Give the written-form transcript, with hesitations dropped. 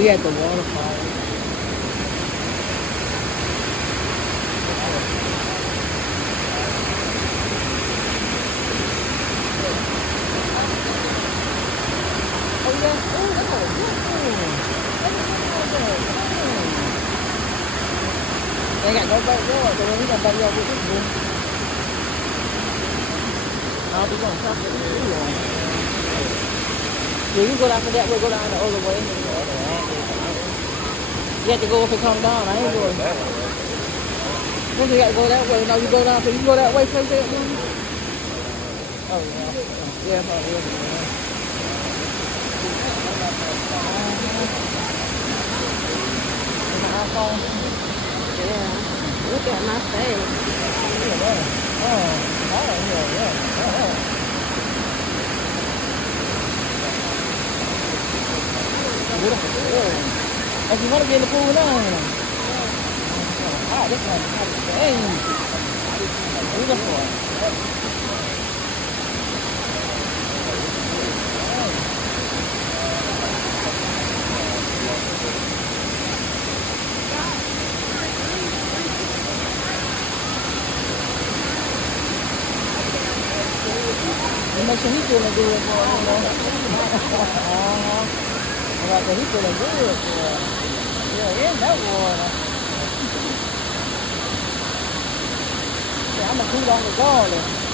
We at the waterfall. Oh yeah. Oh, that's all. They got no backyard, so we got backyard with this one. I'll be going to talk to you. Yeah, you go down for that, we'll go down the other way. You have to go up and come down. I ain't going. Then you got to go that way. No, you go down, so you go that way, place that one. Oh, yeah. Yeah, probably is. My iPhone. Yeah. Look at my face. Beautiful. If you want to get in the pool now, this one, dang, beautiful. It makes him feeling good for it, you know. Like he feeling good for it. Yeah, in that water. Yeah, I'm gonna cool on the garden.